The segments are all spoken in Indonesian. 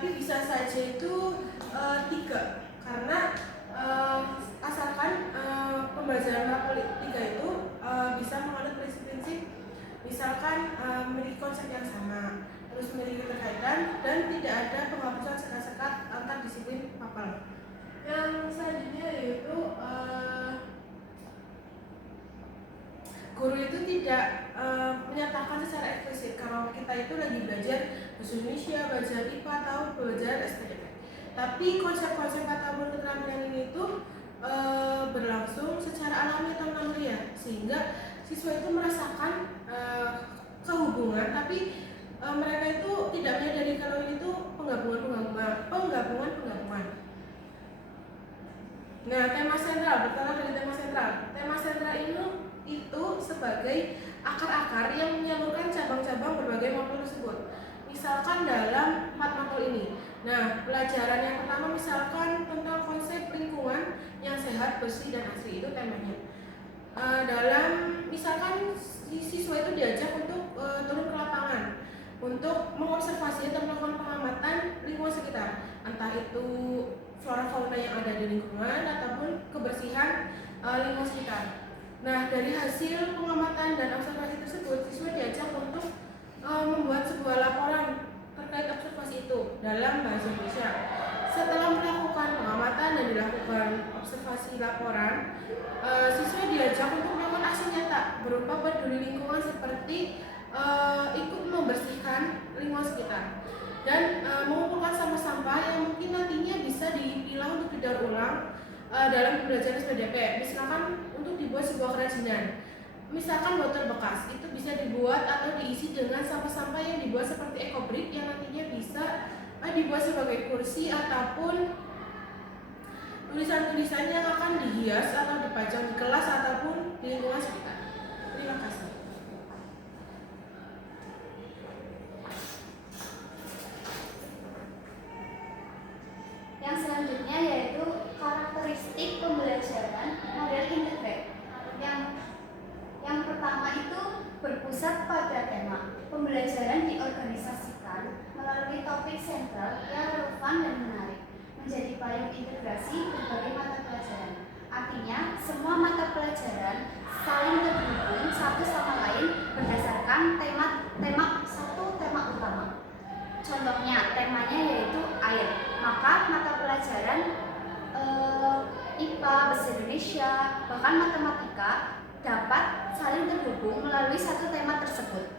tapi bisa saja itu 3, karena asalkan pembelajaran matematik 3 itu bisa menganut prinsip-prinsip, misalkan memiliki konsep yang sama, terus memiliki keterkaitan, dan tidak ada penghapusan sekat-sekat antar disiplin mapel. Yang selanjutnya yaitu guru itu tidak menyatakan secara eksplisit kalau kita itu lagi belajar bahasa Indonesia, belajar IPA atau belajar SPDP. Tapi konsep-konsep ataupun keterampilan ini itu berlangsung secara alami atau naluriah, sehingga siswa itu merasakan kehubungan, tapi mereka itu tidak menyadari kalau ini itu penggabungan. Nah, tema sentral, bertolak dari tema sentral. Tema sentral itu sebagai akar-akar yang menyalurkan cabang-cabang berbagai mapel tersebut. Misalkan dalam 4 mapel ini. Nah, pelajaran yang pertama misalkan tentang konsep lingkungan yang sehat, bersih, dan asri, itu temanya. Misalkan siswa itu diajak untuk turun ke lapangan untuk mengobservasi dan melakukan pengamatan lingkungan sekitar, entah itu flora fauna yang ada di lingkungan ataupun kebersihan lingkungan sekitar. Nah, dari hasil pengamatan dan observasi tersebut, siswa diajak untuk membuat sebuah laporan terkait observasi itu dalam bahasa Indonesia. Setelah melakukan pengamatan dan dilakukan observasi laporan, siswa diajak untuk melakukan aksi nyata berupa peduli lingkungan seperti ikut membersihkan lingkungan sekitar dan mengumpulkan sampah-sampah yang mungkin nantinya bisa dipilah untuk didaur ulang dalam pembelajaran SPDP. Misalkan untuk dibuat sebuah kerajinan, misalkan botol bekas itu bisa dibuat atau diisi dengan sampah-sampah yang dibuat seperti ekobrik yang nantinya bisa dibuat sebagai kursi ataupun tulisan-tulisan yang akan dihias atau dipajang di kelas ataupun di lingkungan sekitar. Terima kasih. Yang selanjutnya yaitu karakteristik pembelajaran model integrate. Yang pertama itu berpusat pada tema. Pembelajaran diorganisasikan melalui topik sentral yang relevan dan menarik, menjadi payung integrasi berbagai mata pelajaran. Artinya, semua mata pelajaran saling terhubung satu sama lain berdasarkan satu tema utama. Contohnya, temanya yaitu air. Maka mata pelajaran IPA, bahasa Indonesia, bahkan matematika dapat saling terhubung melalui satu tema tersebut.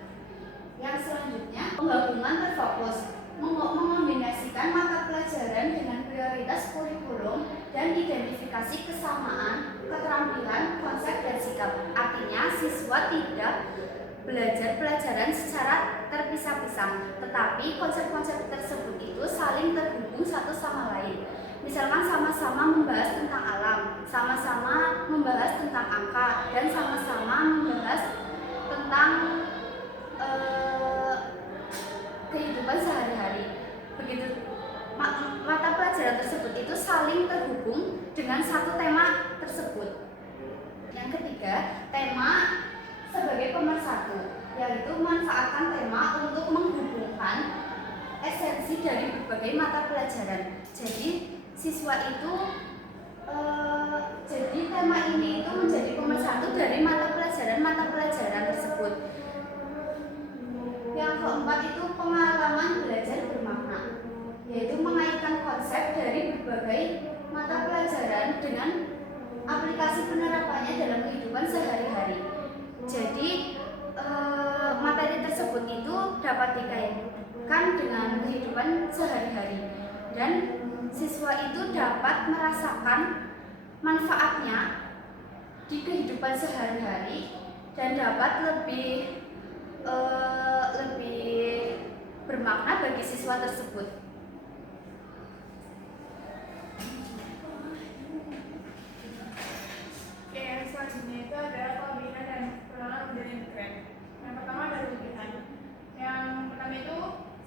Yang selanjutnya, penggabungan terfokus, mengombinasikan mata pelajaran dengan prioritas kurikulum dan identifikasi kesamaan, keterampilan, konsep, dan sikap. Artinya, siswa tidak belajar pelajaran secara terpisah-pisah, tetapi konsep-konsep tersebut itu saling terhubung satu sama lain. Misalkan sama-sama membahas tentang alam, sama-sama membahas tentang angka, dan sama-sama membahas tentang kehidupan sehari-hari. Begitu mata pelajaran tersebut itu saling terhubung dengan satu tema tersebut. Yang ketiga, tema sebagai pemersatu, yaitu manfaatkan tema untuk menghubungkan esensi dari berbagai mata pelajaran. Jadi siswa itu jadi tema ini itu menjadi pemersatu dari mata pelajaran tersebut. Yang keempat itu pengalaman belajar bermakna, yaitu mengaitkan konsep dari berbagai mata pelajaran dengan aplikasi penerapannya dalam kehidupan sehari-hari. Jadi materi tersebut itu dapat dikaitkan dengan kehidupan sehari-hari dan siswa itu dapat merasakan manfaatnya di kehidupan sehari-hari dan dapat lebih bermakna bagi siswa tersebut. Oke, yang selanjutnya itu adalah pembinaan dan pengenalan model integrate. Yang pertama adalah kegiatan. Yang pertama itu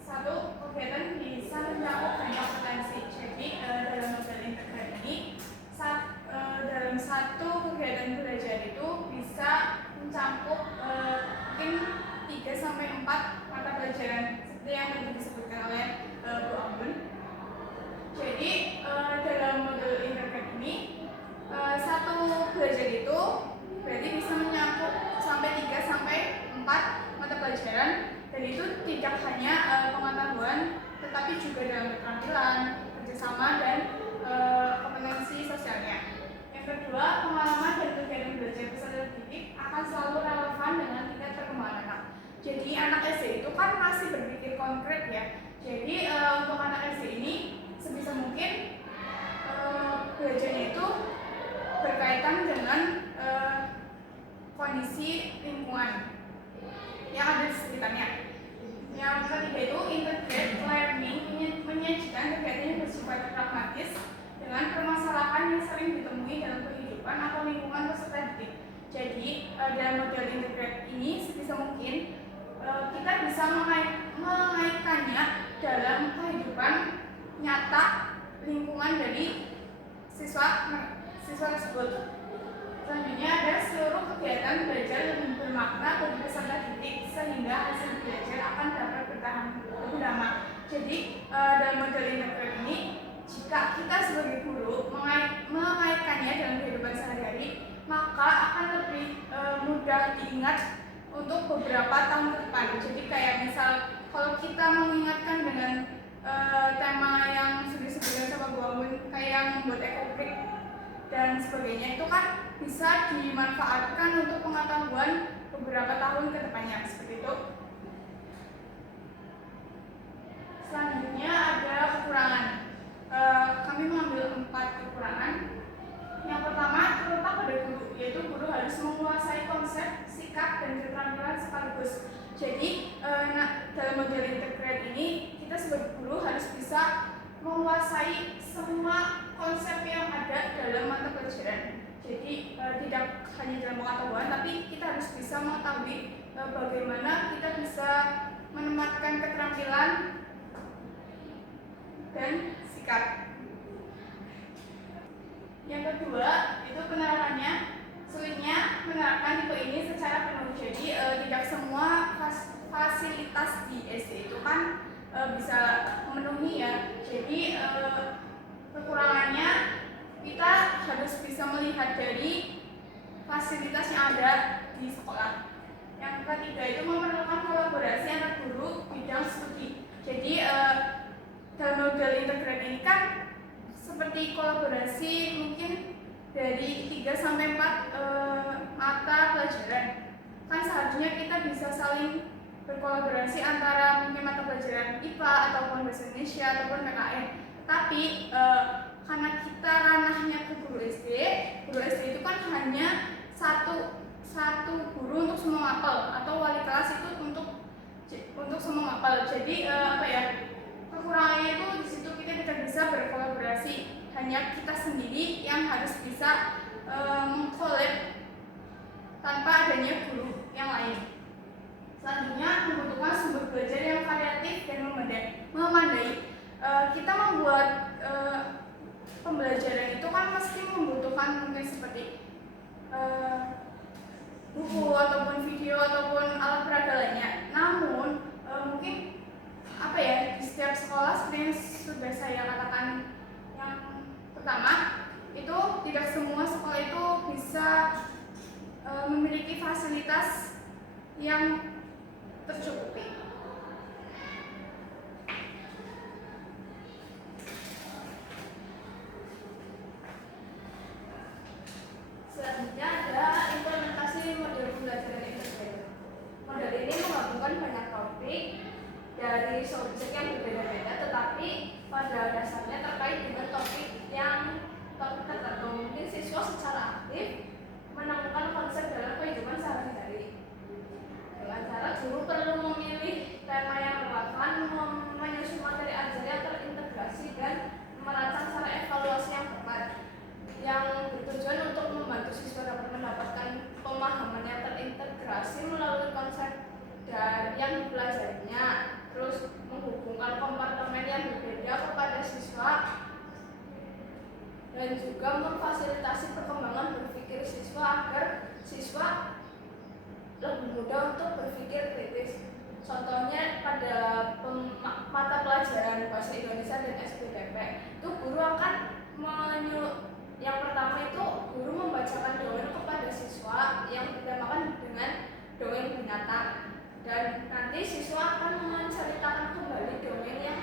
satu, kegiatan bisa mencakup banyak potensi. Jadi dalam model integrate ini dalam satu kegiatan belajar itu bisa mencakup mungkin 3-4 mata pelajaran seperti yang tadi disebutkan oleh Bu tapi juga dalam keterampilan, kerjasama, dan kompetensi sosialnya. Yang kedua, pengalaman dan kegiatan belajar peserta didik akan selalu relevan dengan tingkat perkembangan anak. Jadi anak SD itu kan masih berpikir konkret ya. Jadi untuk anak SD ini sebisa mungkin belajarnya itu berkaitan dengan kondisi lingkungan yang ada di sekitarnya. Yang ketiga itu integrate learning, menyajikan kegiatan yang bersifat pragmatis dengan permasalahan yang sering ditemui dalam kehidupan atau lingkungan peserta didik. Jadi dalam model integrate ini sebisa mungkin kita bisa mengaitkannya dalam kehidupan nyata lingkungan dari siswa tersebut. Selanjutnya ada seluruh kegiatan belajar lebih bermakna bagi peserta didik sehingga hasil belajar akan dapat bertahan lebih lama. Jadi dalam model integrate ini, jika kita sebagai guru mengaitkannya dalam kehidupan sehari-hari, maka akan lebih mudah diingat untuk beberapa tahun ke depan. Jadi kayak misal kalau kita mengingatkan dengan tema yang sudah disebutkan sama Bu Amun, kayak yang membuat ekobrik dan sebagainya, itu kan bisa dimanfaatkan untuk pengetahuan beberapa tahun ke depannya, seperti itu. Selanjutnya ada kekurangan. Kami mengambil 4 kekurangan. Yang pertama terletak pada guru, yaitu guru harus menguasai konsep, sikap, dan keterampilan sekaligus. Jadi dalam model integrate ini kita sebagai guru harus bisa menguasai semua konsep yang ada dalam mata pelajaran. Jadi tidak hanya dalam pengetahuan, tapi kita harus bisa mengetahui bagaimana kita bisa menempatkan keterampilan dan sikap. Yang kedua itu penerapannya. Sulitnya menerapkan tipe ini secara penuh. Jadi tidak semua fasilitas di SD itu kan bisa memenuhi ya. Jadi kekurangannya kita harus bisa melihat dari fasilitas yang ada di sekolah. Yang ketiga itu memerlukan kolaborasi antar guru bidang studi. Jadi dalam model integrate ini kan seperti kolaborasi mungkin dari 3-4 mata pelajaran. Kan seharusnya kita bisa saling berkolaborasi antara mungkin mata pelajaran IPA ataupun bahasa Indonesia ataupun PKN. Tapi karena kita ranahnya ke guru SD itu kan hanya satu guru untuk semua mapel, atau wali kelas itu untuk semua mapel. Jadi kekurangannya itu di situ kita tidak bisa berkolaborasi, hanya kita sendiri yang harus bisa mengkolab tanpa adanya guru yang lain. Selanjutnya membutuhkan sumber belajar yang variatif dan memadai. Kita membuat pembelajaran itu kan mesti membutuhkan mungkin seperti buku ataupun video ataupun alat peraga lainnya. Namun mungkin di setiap sekolah seperti yang sudah saya katakan yang pertama, itu tidak semua sekolah itu bisa memiliki fasilitas yang tercukupi. Selanjutnya ada implementasi model pembelajaran integrated. Model ini menggabungkan banyak topik dari subjek yang berbeda-beda, tetapi pada dasarnya terkait dengan topik tertentu. Mungkin siswa secara aktif menemukan konsep dalam kehidupan sehari-hari. Dengan cara guru perlu memilih tema yang relevan, menyusun materi ajar yang terintegrasi, dan merancang cara evaluasi yang tepat, yang bertujuan untuk membantu siswa dapat mendapatkan pemahaman yang terintegrasi melalui konsep dan yang dipelajarinya, terus menghubungkan kompartemen yang berbeda kepada siswa, dan juga memfasilitasi perkembangan berpikir siswa agar siswa lebih mudah untuk berpikir kritis. Contohnya pada mata pelajaran bahasa Indonesia dan SPPP, itu guru akan yang pertama itu guru membacakan dongeng kepada siswa yang dinamakan dengan dongeng binatang, dan nanti siswa akan menceritakan kembali dongeng yang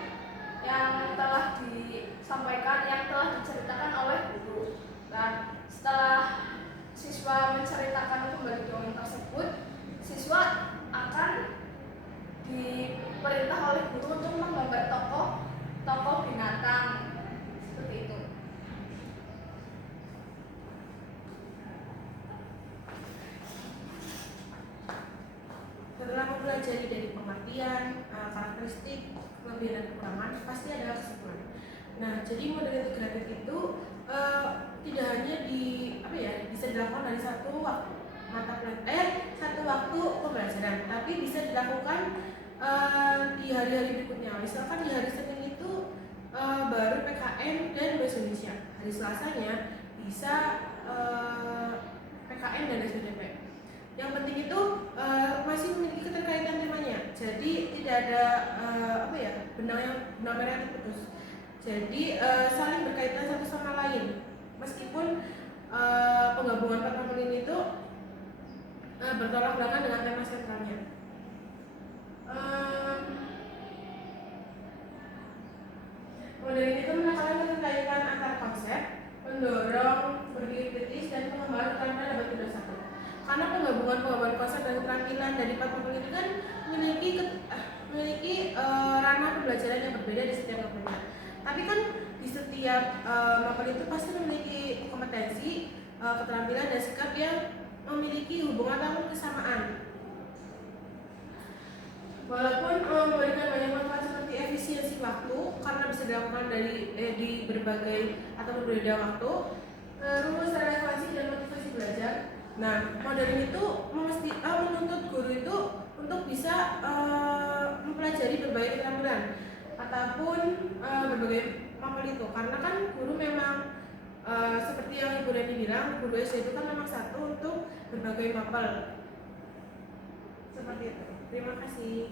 pasti ada kesimpulan. Nah, jadi model integratif itu tidak hanya bisa dilakukan dari satu waktu satu waktu pembelajaran, tapi bisa dilakukan di hari-hari berikutnya. Misalkan di hari Senin itu baru PKN dan bahasa Indonesia, hari Selasanya bisa PKN dan SPDP. Yang penting itu masih memiliki keterkaitan temanya, jadi tidak ada benang merah yang terputus. Jadi saling berkaitan satu sama lain, meskipun penggabungan 4 modul ini itu bertolak belakang dengan tema sentralnya. Model ini itu menekankan keterkaitan antar konsep, mendorong berpikir kritis dan pengembangan keterampilan dapat berdasarkan. Karena penggabungan konsep dan keterampilan dari 4 modul ini kan memiliki ranah pembelajaran yang berbeda di setiap modulnya. Tapi kan di setiap mapel itu pasti memiliki kompetensi, keterampilan dan sikap yang memiliki hubungan atau kesamaan. Walaupun memberikan banyak manfaat seperti efisiensi waktu karena bisa dilakukan di berbagai atau berbeda waktu, rumus relevansi dan motivasi belajar. Nah, model ini tuh menuntut guru itu untuk bisa mempelajari berbagai keterampilan ataupun berbagai mapel itu, karena kan guru memang seperti yang Ibu Reni bilang, guru SD itu kan memang satu untuk berbagai mapel seperti itu. Terima kasih.